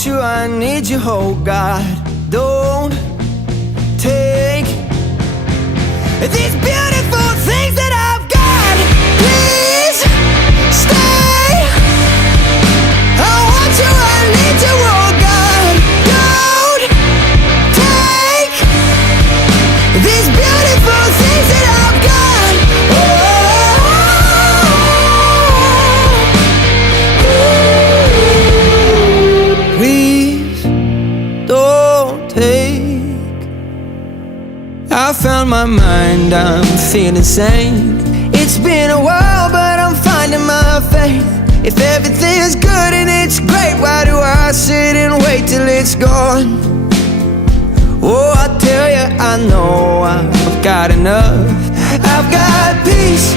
want you, I need you, oh God. Don't take these beautiful things that I've got. Please stay. I want you, I need you, oh God. Don't take these beautiful things that I've got. Please don't take. I found my mind, I'm feeling sane. It's been a while, but I'm finding my faith. If everything's good and it's great, why do I sit and wait till it's gone? Oh, I tell you, I know I've got enough. I've got peace